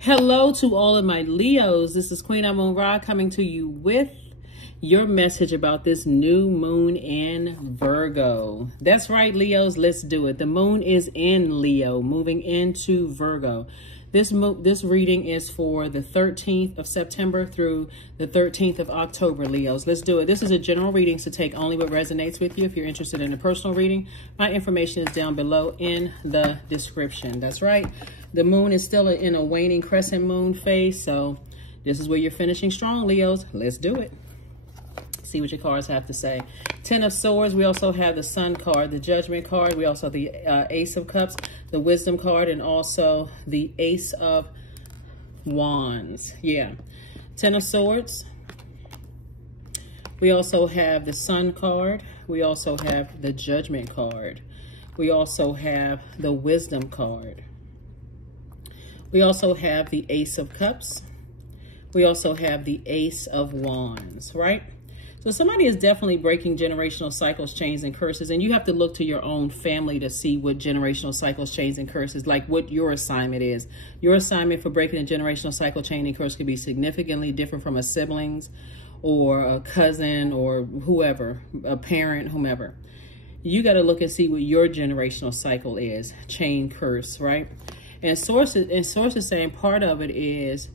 Hello to all of my Leos. This is Queen Amun Ra coming to you with your message about this new moon in Virgo. That's right, Leos. Let's do it. The moon is in Leo, moving into Virgo. This reading is for the 13th of September through the 13th of October, Leos. Let's do it. This is a general reading, so take only what resonates with you. If you're interested in a personal reading, my information is down below in the description. That's right. The moon is still in a waning crescent moon phase, so this is where you're finishing strong, Leos. Let's do it. See what your cards have to say. 10 of Swords. We also have the Sun card, the Judgment card. We also have the Ace of Cups, the Wisdom card, and also the Ace of Wands. Yeah. 10 of Swords. We also have the Sun card. We also have the Judgment card. We also have the Wisdom card. We also have the Ace of Cups. We also have the Ace of Wands, right? So somebody is definitely breaking generational cycles, chains, and curses. And you have to look to your own family to see what generational cycles, chains, and curses, like what your assignment is. Your assignment for breaking a generational cycle, chain, and curse could be significantly different from a siblings or a cousin or whoever, a parent, whomever. You got to look and see what your generational cycle is, chain, curse, right? And source is saying part of it is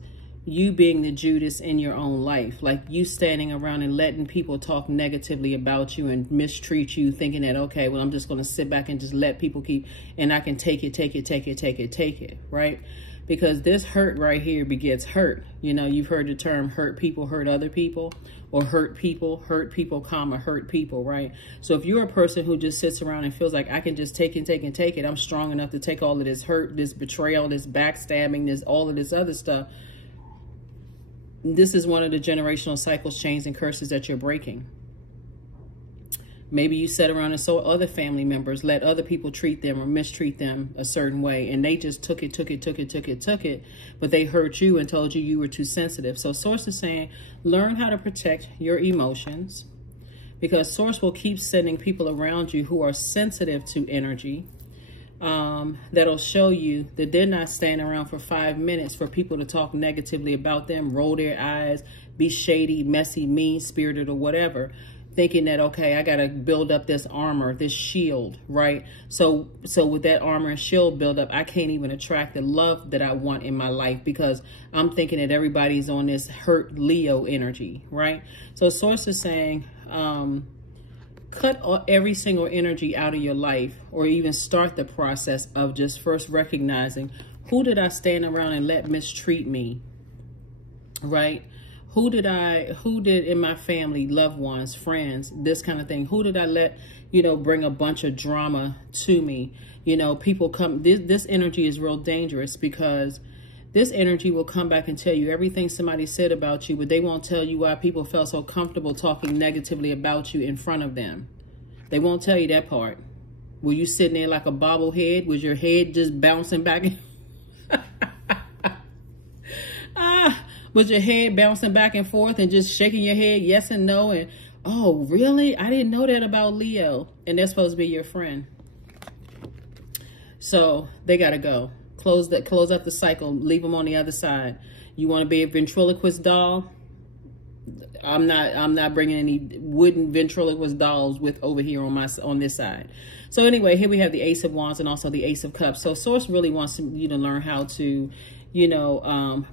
you being the Judas in your own life, like you standing around and letting people talk negatively about you and mistreat you, thinking that, okay, well, I'm just going to sit back and just let people keep, and I can take it, right? Because this hurt right here begets hurt. You know, you've heard the term hurt people, hurt other people, or hurt people, comma, hurt people, right? So if you're a person who just sits around and feels like I can just take it, I'm strong enough to take all of this hurt, this betrayal, this backstabbing, this, all of this other stuff. This is one of the generational cycles, chains, and curses that you're breaking. Maybe you sat around and saw other family members let other people treat them or mistreat them a certain way, and they just took it, but they hurt you and told you you were too sensitive. So Source is saying, learn how to protect your emotions, because Source will keep sending people around you who are sensitive to energy. That'll show you that they're not staying around for 5 minutes for people to talk negatively about them, roll their eyes, be shady, messy, mean-spirited, or whatever, thinking that, okay, I got to build up this armor, this shield, right? So with that armor and shield build up, I can't even attract the love that I want in my life because I'm thinking that everybody's on this hurt Leo energy, right? So Source is saying, cut every single energy out of your life, or even start the process of just first recognizing, who did I stand around and let mistreat me, right? Who did in my family, loved ones, friends, this kind of thing, who did I let, bring a bunch of drama to me? People come, this energy is real dangerous because this energy will come back and tell you everything somebody said about you, but they won't tell you why people felt so comfortable talking negatively about you in front of them. They won't tell you that part. Were you sitting there like a bobblehead? Was your head just bouncing back? Was your head bouncing back and forth and just shaking your head yes and no? And, oh, really? I didn't know that about Leo. And they're supposed to be your friend. So they got to go. Close up the cycle. Leave them on the other side. You want to be a ventriloquist doll? I'm not bringing any wooden ventriloquist dolls over here on this side. So anyway, here we have the Ace of Wands and also the Ace of Cups. So Source really wants you to learn how to,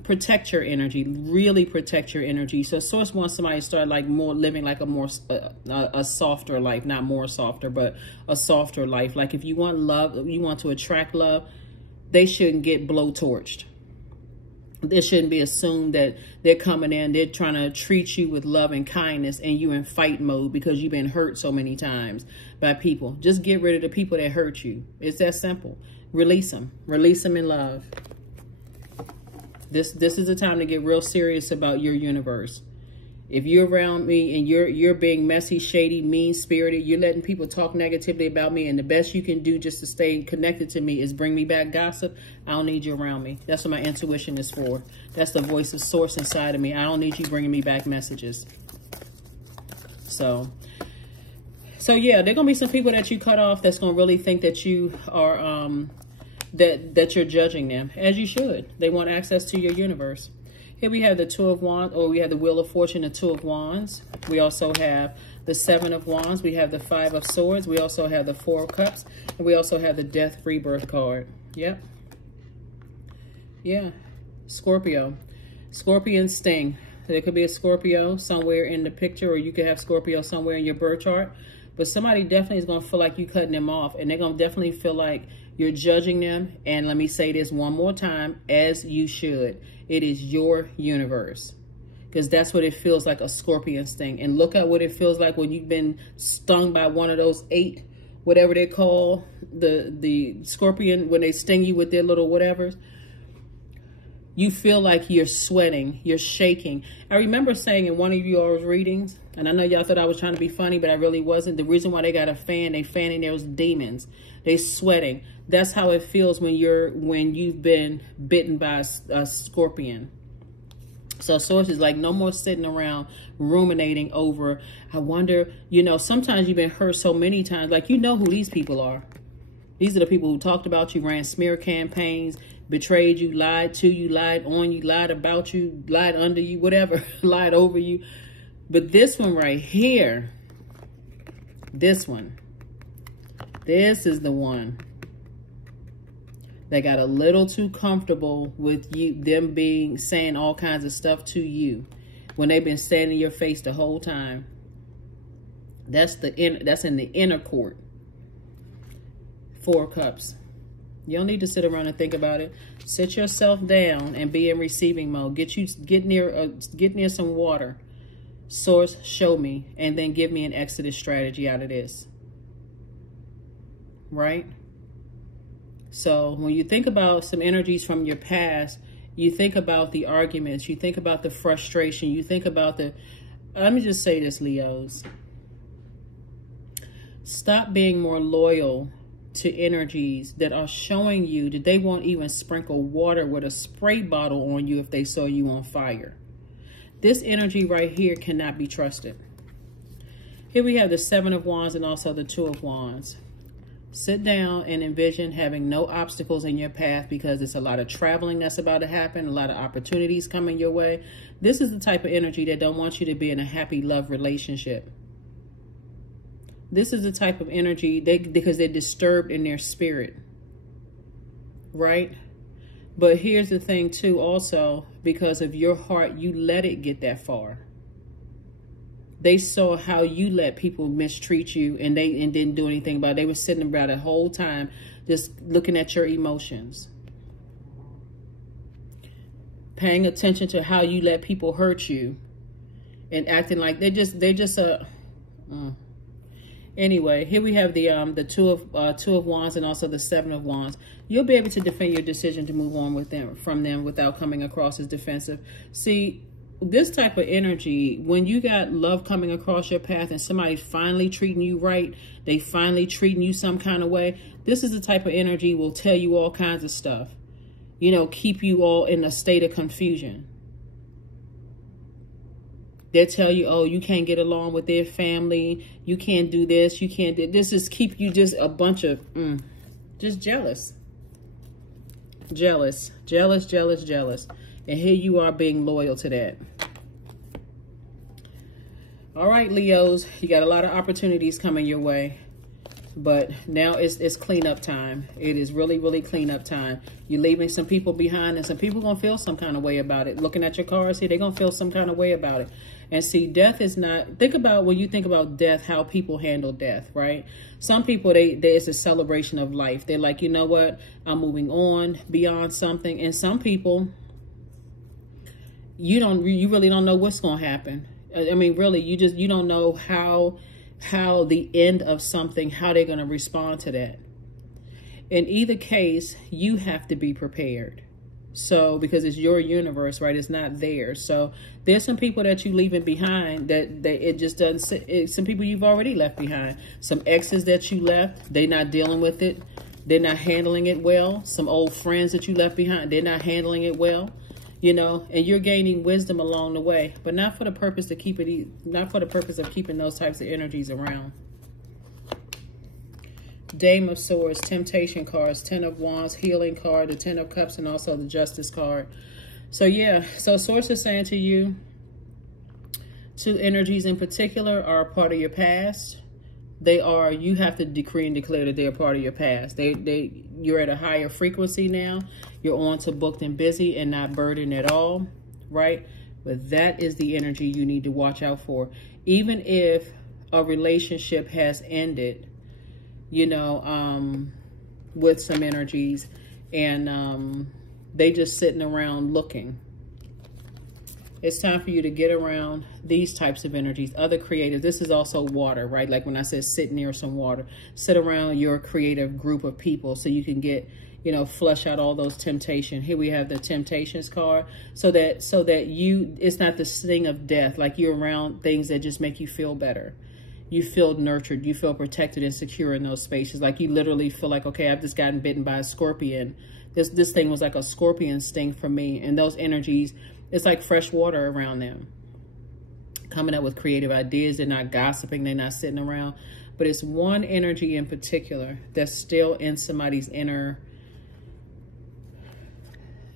protect your energy, really protect your energy. So Source wants somebody to start living like a softer life, not more softer, but a softer life. Like if you want love, you want to attract love, they shouldn't get blowtorched. It shouldn't be assumed that they're coming in, they're trying to treat you with love and kindness, and you in fight mode because you've been hurt so many times by people. Just get rid of the people that hurt you. It's that simple. Release them. Release them in love. This is the time to get real serious about your universe. If you're around me and you're being messy, shady, mean-spirited, you're letting people talk negatively about me, and the best you can do just to stay connected to me is bring me back gossip, I don't need you around me. That's what my intuition is for. That's the voice of Source inside of me. I don't need you bringing me back messages. So yeah, there are going to be some people that you cut off that's going to really think that you are that you're judging them, as you should. They want access to your universe. Here we have the Two of Wands, or we have the Wheel of Fortune, the Two of Wands. We also have the Seven of Wands. We have the Five of Swords. We also have the Four of Cups. And we also have the Death Rebirth card. Yep. Yeah. Scorpio. Scorpion sting. There could be a Scorpio somewhere in the picture, or you could have Scorpio somewhere in your birth chart. But somebody definitely is going to feel like you cutting them off, and they're going to definitely feel like you're judging them. And let me say this one more time, as you should. It is your universe, because that's what it feels like, a scorpion sting. And look at what it feels like when you've been stung by one of those 8, whatever they call the scorpion, when they sting you with their little whatevers. You feel like you're sweating, you're shaking. I remember saying in one of y'all's readings, and I know y'all thought I was trying to be funny, but I really wasn't. The reason why they got a fan, they fanning those demons. They sweating. That's how it feels when you've been bitten by a scorpion. So source is like, no more sitting around ruminating over, I wonder, you know, sometimes you've been hurt so many times, like, you know who these people are. These are the people who talked about you, ran smear campaigns, betrayed you, lied to you, lied on you, lied about you, lied under you, whatever, lied over you. But this one right here, this is the one that got a little too comfortable with you, them saying all kinds of stuff to you when they've been standing in your face the whole time. That's in the inner court. Four Cups. You don't need to sit around and think about it. Sit yourself down and be in receiving mode. Get near some water. Source, show me, and then give me an exodus strategy out of this. Right? So when you think about some energies from your past, you think about the arguments, you think about the frustration, you think about let me just say this, Leos. Stop being more loyal to energies that are showing you that they won't even sprinkle water with a spray bottle on you if they saw you on fire. This energy right here cannot be trusted. Here we have the Seven of Wands and also the Two of Wands. Sit down and envision having no obstacles in your path, because it's a lot of traveling that's about to happen, a lot of opportunities coming your way. This is the type of energy that don't want you to be in a happy love relationship. This is the type of energy, because they're disturbed in their spirit, right? But here's the thing too, also, because of your heart, you let it get that far. They saw how you let people mistreat you, and didn't do anything about it. They were sitting about the whole time just looking at your emotions, paying attention to how you let people hurt you, and acting like Anyway, here we have the Two of Wands and also the Seven of Wands. You'll be able to defend your decision to move on from them without coming across as defensive. See, this type of energy, when you got love coming across your path and somebody's finally treating you right, they finally treating you some kind of way, this is the type of energy will tell you all kinds of stuff. You know, keep you all in a state of confusion. They'll tell you, oh, you can't get along with their family. You can't do this. You can't do this. Is keep you just a bunch of, just jealous. Jealous, jealous, jealous, jealous. And here you are being loyal to that. All right, Leos, you got a lot of opportunities coming your way. But now it's cleanup time. It is really, really cleanup time. You're leaving some people behind, and some people going to feel some kind of way about it. Looking at your cards here, they're going to feel some kind of way about it. And see, death is not, think about when you think about death, how people handle death, right? Some people, it's a celebration of life. They're like, you know what? I'm moving on beyond something. And some people, you really don't know what's going to happen. I mean, really, you don't know how the end of something, how they're going to respond to that. In either case, you have to be prepared. So, because it's your universe, right? It's not theirs. So there's some people that you leaving behind that it just doesn't, some people you've already left behind. Some exes that you left, they're not dealing with it. They're not handling it well. Some old friends that you left behind, they're not handling it well. You know, and you're gaining wisdom along the way, but not for the purpose to keep it, not for the purpose of keeping those types of energies around. Dame of Swords, Temptation cards, Ten of Wands, Healing card, the Ten of Cups, and also the Justice card. So yeah, so Source is saying to you, two energies in particular are a part of your past. They are, you have to decree and declare that they're a part of your past. You're at a higher frequency now. You're on to booked and busy and not burdened at all, right? But that is the energy you need to watch out for. Even if a relationship has ended, you know, with some energies, and they just sitting around looking. It's time for you to get around these types of energies. Other creative, this is also water, right? Like when I said sit near some water, sit around your creative group of people so you can get, you know, flush out all those temptations. Here we have the Temptations card, so that you, it's not the sting of death. Like you're around things that just make you feel better. You feel nurtured. You feel protected and secure in those spaces. Like you literally feel like, okay, I've just gotten bitten by a scorpion. This thing was like a scorpion sting for me. And those energies, it's like fresh water around them. Coming up with creative ideas. They're not gossiping. They're not sitting around. But it's one energy in particular that's still in somebody's inner.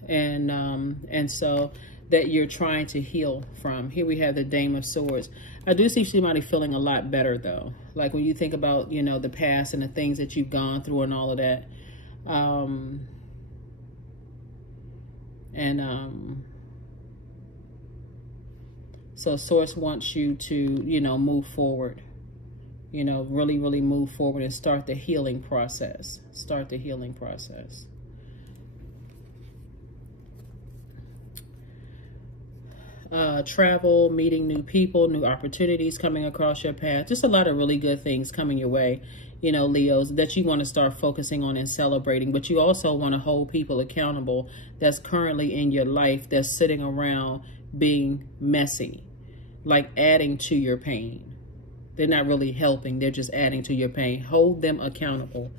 And so that you're trying to heal from. Here we have the Dame of Swords. I do see somebody feeling a lot better though. Like when you think about, you know, the past and the things that you've gone through and all of that. So Source wants you to, you know, move forward. You know, really, really move forward and start the healing process. Start the healing process. Travel, meeting new people, new opportunities coming across your path. Just a lot of really good things coming your way, you know, Leos, that you want to start focusing on and celebrating. But you also want to hold people accountable that's currently in your life that's sitting around being messy, like adding to your pain. They're not really helping. They're just adding to your pain. Hold them accountable,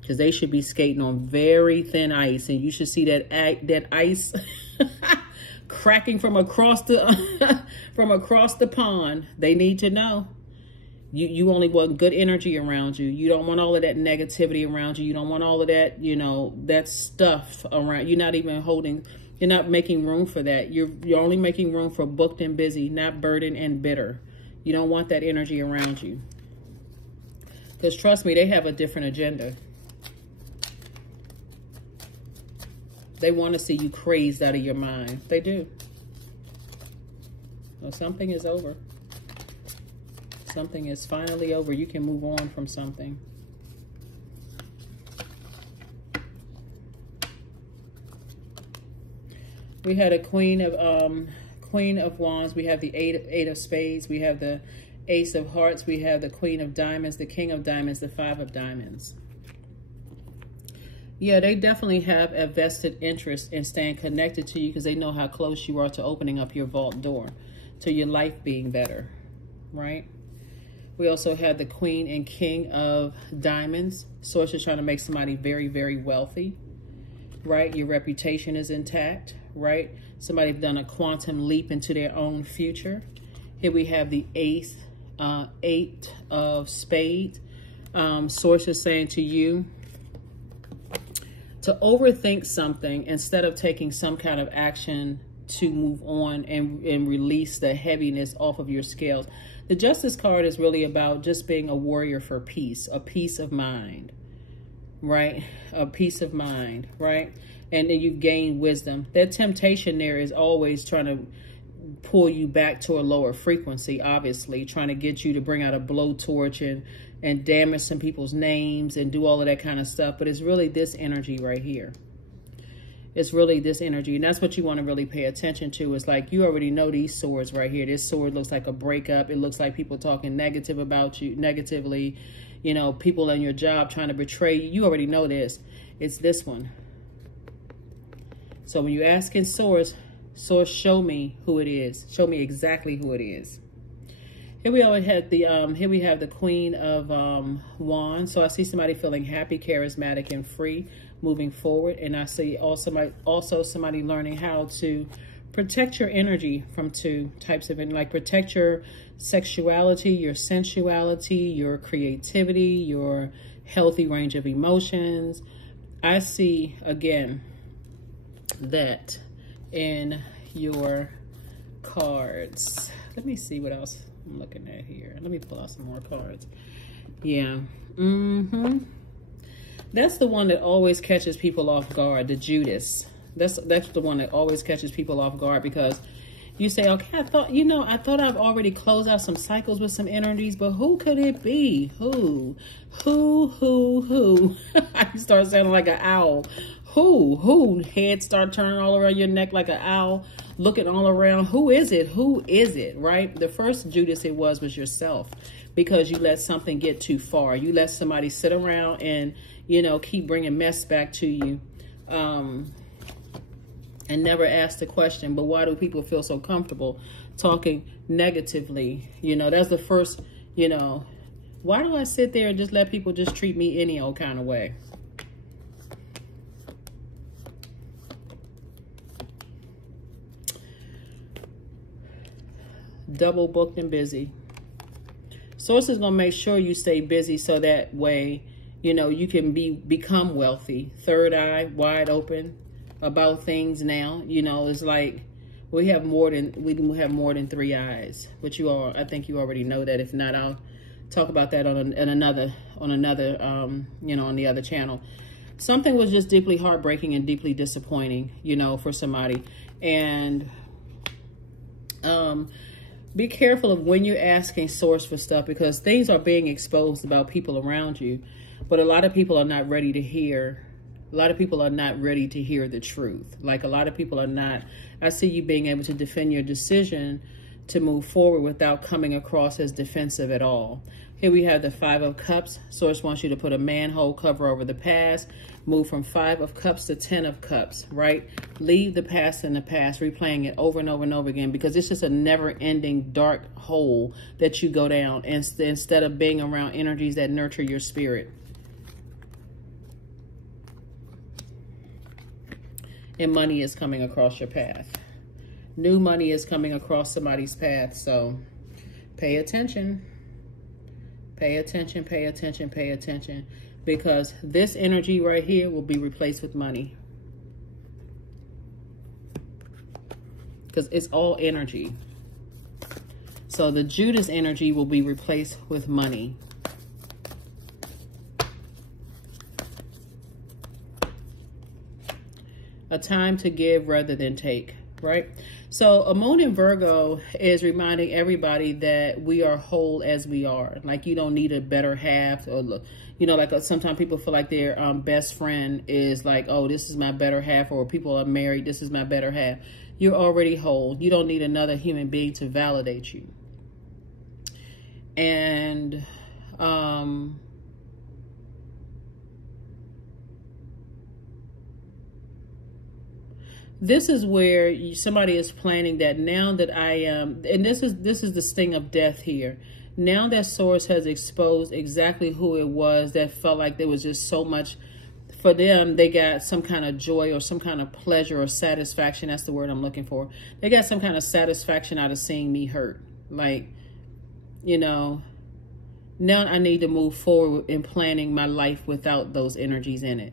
because they should be skating on very thin ice. And you should see that ice cracking from across the pond. They need to know. You only want good energy around you. You don't want all of that negativity around you. You don't want all of that, you know, that stuff around. You're not even holding, you're not making room for that. You're only making room for booked and busy, not burdened and bitter. You don't want that energy around you. Because trust me, they have a different agenda. They want to see you crazed out of your mind. They do. Well, something is over. Something is finally over. You can move on from something. We had a Queen of Wands. We have the Eight of Spades. We have the Ace of Hearts. We have the Queen of Diamonds, the King of Diamonds, the Five of Diamonds. Yeah, they definitely have a vested interest in staying connected to you because they know how close you are to opening up your vault door, to your life being better, right? We also have the Queen and King of Diamonds. Source is trying to make somebody very, very wealthy, right? Your reputation is intact, right? Somebody's done a quantum leap into their own future. Here we have the Eight of Spades. Source is saying to you to overthink something instead of taking some kind of action to move on and release the heaviness off of your scales. The Justice card is really about just being a warrior for peace, a peace of mind, right? A peace of mind, right? And then you've gained wisdom. That temptation there is always trying to pull you back to a lower frequency, obviously, trying to get you to bring out a blowtorch and damage some people's names and do all of that kind of stuff. But it's really this energy right here. It's really this energy. And that's what you want to really pay attention to. It's like you already know these swords right here. This sword looks like a breakup. It looks like people talking negative about you, negatively. You know, people in your job trying to betray you. You already know this. It's this one. So when you ask in Source, show me who it is. Show me exactly who it is. Here we always had the here we have the Queen of Wands. So I see somebody feeling happy, charismatic, and free, moving forward. And I see also somebody learning how to protect your energy from two types of, like protect your sexuality, your sensuality, your creativity, your healthy range of emotions. I see, again, that in your cards. Let me see what else I'm looking at here. Let me pull out some more cards. Yeah. That's the one that always catches people off guard, the Judas. That's the one that always catches people off guard, because you say, okay, I thought I've already closed out some cycles with some energies, but who could it be? Who? I start sounding like an owl. Who? Head start turning all around your neck like an owl, looking all around. Who is it? Who is it, right? The first Judas it was yourself, because you let something get too far. You let somebody sit around and, keep bringing mess back to you. And never ask the question, but why do people feel so comfortable talking negatively? That's the first, why do I sit there and just let people just treat me any old kind of way? Double booked and busy. Source is going to make sure you stay busy so that way, you can become wealthy. Third eye wide open about things now. It's like we have more than three eyes, which I think you already know that. If not, I'll talk about that on another on the other channel. Something was just deeply heartbreaking and deeply disappointing, for somebody. And be careful of when you're asking source for stuff, because things are being exposed about people around you, but a lot of people are not ready to hear. A lot of people are not ready to hear the truth. Like, a lot of people are not. I see you being able to defend your decision to move forward without coming across as defensive at all. Here we have the 5 of Cups. Source wants you to put a manhole cover over the past. Move from 5 of Cups to 10 of Cups, right? Leave the past in the past, replaying it over and over and over again, because it's just a never-ending dark hole that you go down instead of being around energies that nurture your spirit. And money is coming across your path. New money is coming across somebody's path. So pay attention. Pay attention, pay attention, pay attention. Because this energy right here will be replaced with money. Because it's all energy. So the Judas energy will be replaced with money. A time to give rather than take, right? So a moon in Virgo is reminding everybody that we are whole as we are. Like, you don't need a better half, or like sometimes people feel like their best friend is like, oh, this is my better half, or people are married, this is my better half. You're already whole. You don't need another human being to validate you. And this is where somebody is planning that now that I am, and this is the sting of death here. Now that source has exposed exactly who it was that felt like there was just so much for them. They got some kind of joy or some kind of pleasure or satisfaction. That's the word I'm looking for. They got some kind of satisfaction out of seeing me hurt. Like, now I need to move forward in planning my life without those energies in it.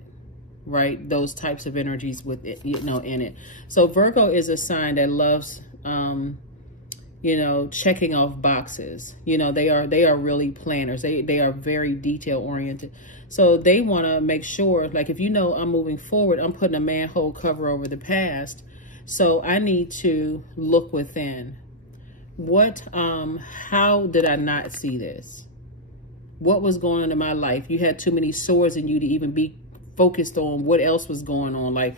Right? Those types of energies with it, in it. So Virgo is a sign that loves, checking off boxes. They are really planners. They are very detail oriented. So they want to make sure, like, if I'm moving forward, I'm putting a manhole cover over the past. So I need to look within. How did I not see this? What was going on in my life? You had too many swords in you to even be focused on what else was going on. Like,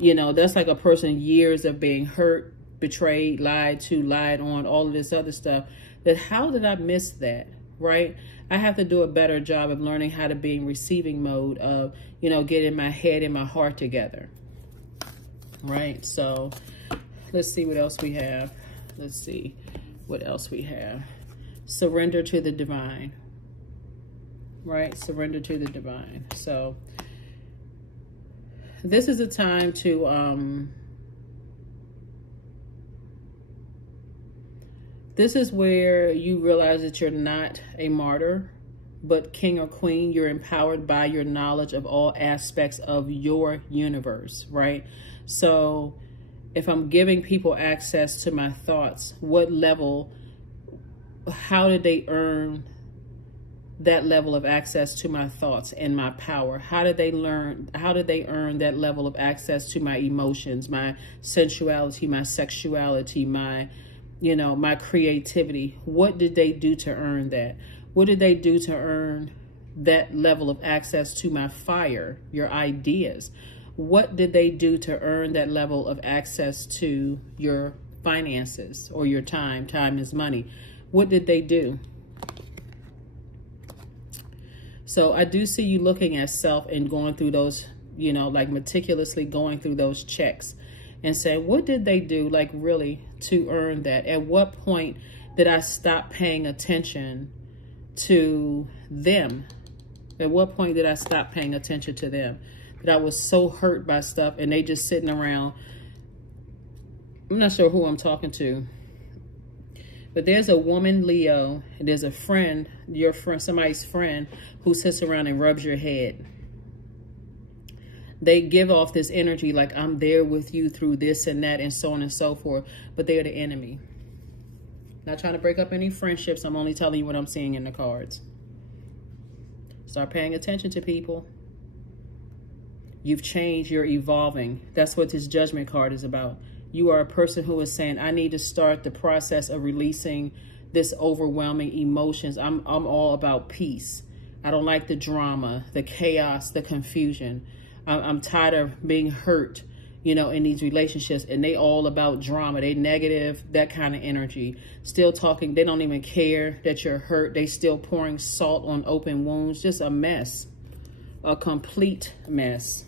that's like a person, years of being hurt, betrayed, lied to, lied on, all of this other stuff. That how did I miss that, right? I have to do a better job of learning how to be in receiving mode of, getting my head and my heart together, right? So let's see what else we have. Let's see what else we have. Surrender to the divine, right? Surrender to the divine. So this is a time to This is where you realize that you're not a martyr, but king or queen. You're empowered by your knowledge of all aspects of your universe, right? So if I'm giving people access to my thoughts, what level, how did they earn that level of access to my thoughts and my power? How did they earn that level of access to my emotions, my sensuality, my sexuality, my creativity? What did they do to earn that? What did they do to earn that level of access to my fire, your ideas? What did they do to earn that level of access to your finances or your time? Time is money. What did they do? So I do see you looking at self and going through those, like meticulously going through those checks and saying, what did they do, like really, to earn that? At what point did I stop paying attention to them? At what point did I stop paying attention to them? That I was so hurt by stuff and they just sitting around. I'm not sure who I'm talking to. But there's a woman, Leo, and there's a friend, your friend, somebody's friend, who sits around and rubs your head. They give off this energy like, I'm there with you through this and that and so on and so forth. But they're the enemy. Not trying to break up any friendships. I'm only telling you what I'm seeing in the cards. Start paying attention to people. You've changed. You're evolving. That's what this Judgment card is about. You are a person who is saying, I need to start the process of releasing this overwhelming emotions. I'm all about peace. I don't like the drama, the chaos, the confusion. I'm tired of being hurt, in these relationships. And they all about drama. They negative, that kind of energy. Still talking. They don't even care that you're hurt. They still pouring salt on open wounds. Just a mess. A complete mess.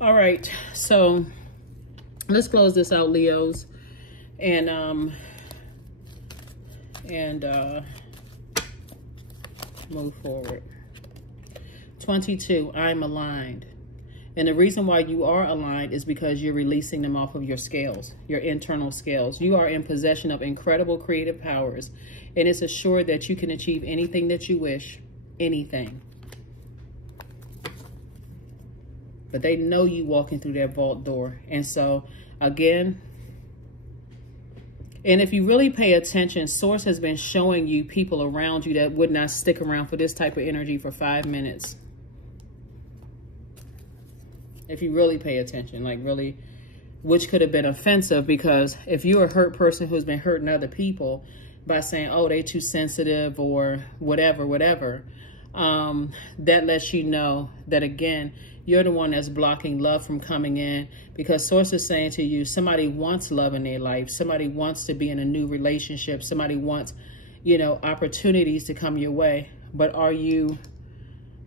All right. So let's close this out, Leos, and move forward. 22, I'm aligned. And the reason why you are aligned is because you're releasing them off of your scales, your internal scales. You are in possession of incredible creative powers, and it's assured that you can achieve anything that you wish, anything. But they know you walking through that vault door. And so, again, and if you really pay attention, Source has been showing you people around you that would not stick around for this type of energy for 5 minutes. If you really pay attention, like really, which could have been offensive, because if you're a hurt person who's been hurting other people by saying, oh, they're too sensitive or whatever, that lets you know that, again, you're the one that's blocking love from coming in, because Source is saying to you, somebody wants love in their life. Somebody wants to be in a new relationship. Somebody wants, opportunities to come your way. But are you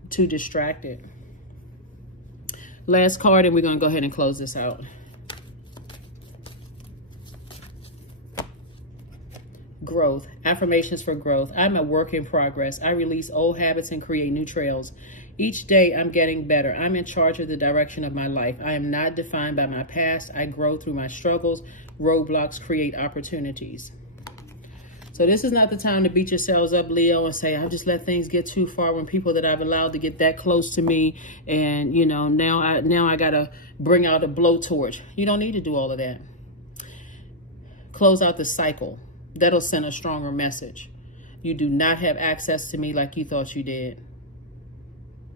too distracted? Last card, and we're going to go ahead and close this out. Growth. Affirmations for growth. I'm a work in progress. I release old habits and create new trails. Each day I'm getting better. I'm in charge of the direction of my life. I am not defined by my past. I grow through my struggles. Roadblocks create opportunities. So this is not the time to beat yourselves up, Leo, and say, I just let things get too far when people that I've allowed to get that close to me. And, now I got to bring out a blowtorch. You don't need to do all of that. Close out the cycle. That'll send a stronger message. You do not have access to me like you thought you did.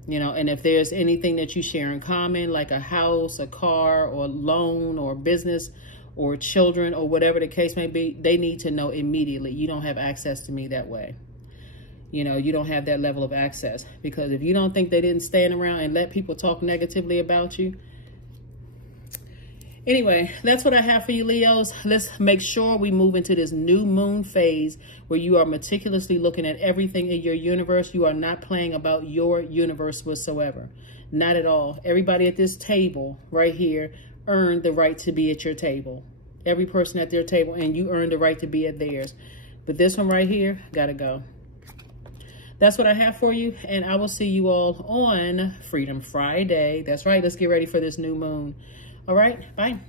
And if there's anything that you share in common, like a house, a car, or loan, or business, or children, or whatever the case may be, they need to know immediately. You don't have access to me that way. You don't have that level of access. Because if you don't think they didn't stand around and let people talk negatively about you. Anyway, that's what I have for you, Leos. Let's make sure we move into this new moon phase where you are meticulously looking at everything in your universe. You are not playing about your universe whatsoever. Not at all. Everybody at this table right here earned the right to be at your table. Every person at their table, and you earned the right to be at theirs. But this one right here, gotta go. That's what I have for you, and I will see you all on Freedom Friday. That's right. Let's get ready for this new moon. All right. Bye.